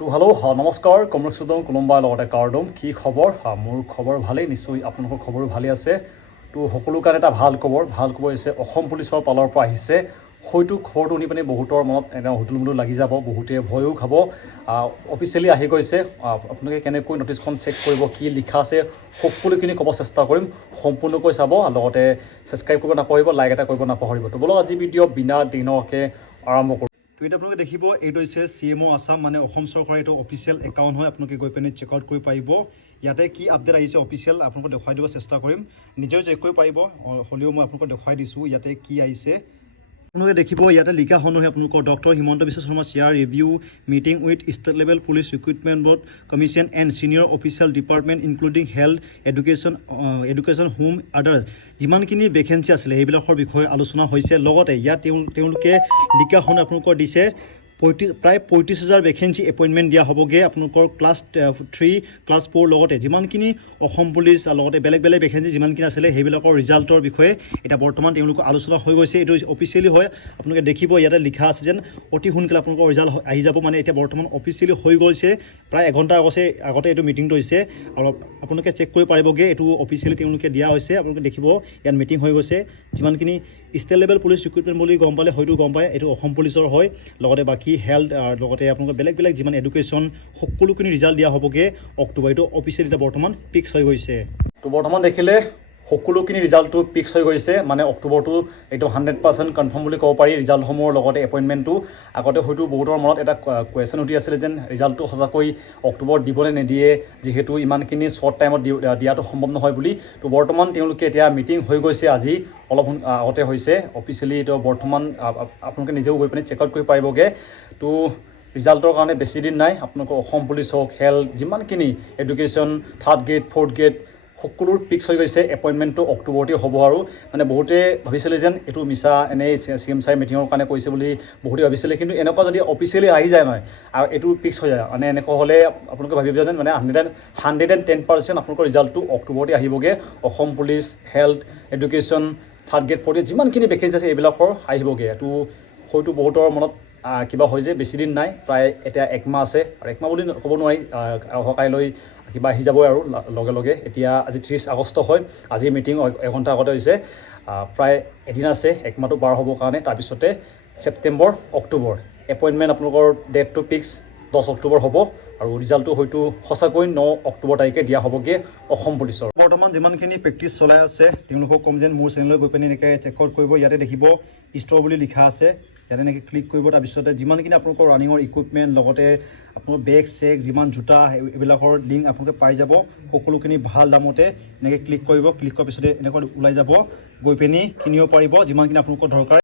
তো হেল্ল' নমস্কাৰ কমৰেক্সদম কোলম্বাৰ লগতে কাৰ্ডম কি খবৰ মোৰ খবৰ ভালেই নিশ্চয় আপোনালোকৰ খবৰো ভালেই আছে তো সকলো কাৰণে এটা ভাল খবৰ হৈছে অসম পুলিচৰ পালৰ পৰা আহিছে হয়তো খবৰটো শুনি পিনে বহুতৰ মনত এটা হুতুলমুতুল লাগি যাব বহুতে ভয়ো খাব অফিচিয়েলি আহি গৈছে আপোনালোকে কেনেকৈ নটিছখন চেক কৰিব কি লিখা আছে সকলোখিনি ক'ব চেষ্টা কৰিম সম্পূৰ্ণকৈ চাব লগতে ছাবস্ক্ৰাইব কৰিব নাপাহৰিব লাইক এটা কৰিব নাপাহৰিব তো বলক আজি ভিডিঅ' বিনা দিনকে আৰম্ভ কৰোঁ তো এটা আপোনালোকে দেখিব এইটো হৈছে CMO আসাম মানে অসম চৰকাৰৰ এইটো অফিচিয়েল একাউণ্ট হয় আপোনালোকে গৈ পিনে চেক আউট কৰি পাৰিব ইয়াতে কি আপডেট আহিছে অফিচিয়েল আপোনালোকক দেখুৱাই দিব চেষ্টা কৰিম নিজেও চেক কৰি পাৰিব হ'লেও মই আপোনালোকক দেখুৱাই দিছোঁ ইয়াতে কি আহিছে আপোনালোকে দেখিব ইয়াতে লিখা হনুহে আপোনালোকৰ doctor Himanta Biswa Sarma chair review meeting with state level police recruitment board commission and senior official department including health education home others যিমানখিনি ভেকেঞ্চি আছিলে সেইবিলাকৰ বিষয়ে আলোচনা হৈছে লগতে ইয়াত তেওঁলোকে লিখা হন আপোনালোকৰ দিছে প্ৰায় 35,000 ভেকেঞ্চি এপইণ্টমেণ্ট দিয়া হ'বগৈ আপোনালোকৰ ক্লাছ 3 ক্লাছ 4 লগতে যিমানখিনি অসম পুলিচ লগতে বেলেগ ভেকেঞ্চি যিমানখিনি আছিলে সেইবিলাকৰ ৰিজাল্টৰ বিষয়ে এতিয়া বৰ্তমান তেওঁলোকৰ আলোচনা হৈ গৈছে এইটো অফিচিয়েলি হয় আপোনালোকে দেখিব ইয়াতে লিখা আছে যেন অতি সোনকালে আপোনালোকৰ ৰিজাল্ট আহি যাব মানে এতিয়া বৰ্তমান অফিচিয়েলি হৈ গৈছে প্ৰায় এঘণ্টা আগতে এইটো মিটিংটো হৈছে আৰু আপোনালোকে চেক কৰি পাৰিবগৈ এইটো অফিচিয়েলি তেওঁলোকে দিয়া হৈছে আপোনালোকে দেখিব ইয়াত মিটিং হৈ গৈছে যিমানখিনি ষ্টেট লেভেল পুলিচ ৰিক্ৰুটমেণ্ট বুলি গম পালে হয়তো গম পায় এইটো অসম পুলিচৰ হয় লগতে বাকী হেল্থ লগতে আপোনালোকৰ বেলেগ যিমান এডুকেশ্যন সকলোখিনি ৰিজাল্ট দিয়া হ'বগৈ অক্টোবৰ এইটো অফিচিয়েলি এতিয়া বৰ্তমান ফিক্স হৈ গৈছে তো বৰ্তমান দেখিলে সকলোখিনি ৰিজাল্টটো ফিক্স হৈ গৈছে মানে অক্টোবৰটো এইটো 100% কনফাৰ্ম বুলি ক'ব পাৰি ৰিজাল্টসমূহৰ লগতে এপইণ্টমেণ্টটো আগতে হয়তো বহুতৰ মনত এটা কুৱেশ্যন উঠি আছিলে যেন ৰিজাল্টটো সঁচাকৈ অক্টোবৰত দিবলৈ নিদিয়ে যিহেতু ইমানখিনি শ্বৰ্ট টাইমত দিয়াটো সম্ভৱ নহয় বুলি তো বৰ্তমান তেওঁলোকে এতিয়া মিটিং হৈ গৈছে আজি অলপ আগতে হৈছে অফিচিয়েলি এইটো বৰ্তমান আপোনালোকে নিজেও গৈ পিনে চেক আউট কৰি পাৰিবগৈ তো ৰিজাল্টৰ কাৰণে বেছি দিন নাই আপোনালোকৰ অসম পুলিচ হওক হেল্থ যিমানখিনি education 3rd grade 4th grade সকলোৰ ফিক্স হৈ গৈছে এপইণ্টমেণ্টটো অক্টোবৰতে হ'ব আৰু মানে বহুতে ভাবিছিলে যেন এইটো মিছা এনেই CM ছাৰ মিটিঙৰ কাৰণে কৈছে বুলি বহুতে ভাবিছিলে কিন্তু এনেকুৱা যদি অফিচিয়েলি আহি যায় নহয় আৰু এইটো ফিক্স হৈ যায় মানে এনেকুৱা হ'লে আপোনালোকে ভাবিব যেন মানে 110% আপোনালোকৰ ৰিজাল্টটো অক্টোবৰতে আহিবগৈ Assam police health education 3rd grade 4th grade যিমানখিনি ভেকেঞ্চি আছে এইবিলাকৰ আহিবগৈ তো হয়তো বহুতৰ মনত কিবা হৈ যে বেছি দিন নাই প্ৰায় এতিয়া একমাহ আছে আৰু একমাহ বুলি ক'ব নোৱাৰি কাইলৈ কিবা আহি যাব আৰু লগে এতিয়া আজি 30 আগষ্ট হয় আজি মিটিং এঘণ্টা আগতে হৈছে প্ৰায় এদিন আছে একমাহটো পাৰ হ'বৰ কাৰণে তাৰপিছতে ছেপ্টেম্বৰ অক্টোবৰ এপইণ্টমেণ্ট আপোনালোকৰ ডেটটো ফিক্স 10 অক্টোবৰ হ'ব আৰু ৰিজাল্টটো হয়তো সঁচাকৈ 9 অক্টোবৰ তাৰিখে দিয়া হ'বগৈ অসম পুলিচৰ বৰ্তমান যিমানখিনি প্ৰেক্টিছ চলাই আছে তেওঁলোকক কম যেন মোৰ চেনেললৈ গৈ পিনে এনেকৈ চেক আউট কৰিব ইয়াতে দেখিব ষ্ট'ৰ বুলি লিখা আছে ইয়াতে এনেকৈ ক্লিক কৰিব তাৰপিছতে যিমানখিনি আপোনালোকৰ ৰানিঙৰ ইকুইপমেণ্ট লগতে আপোনালোকৰ বেগ চেগ যিমান জোতা এইবিলাকৰ লিংক আপোনালোকে পাই যাব সকলোখিনি ভাল দামতে এনেকৈ ক্লিক কৰাৰ পিছতে এনেকৈ ওলাই যাব গৈ পিনি কিনিব পাৰিব যিমানখিনি আপোনালোকৰ দৰকাৰ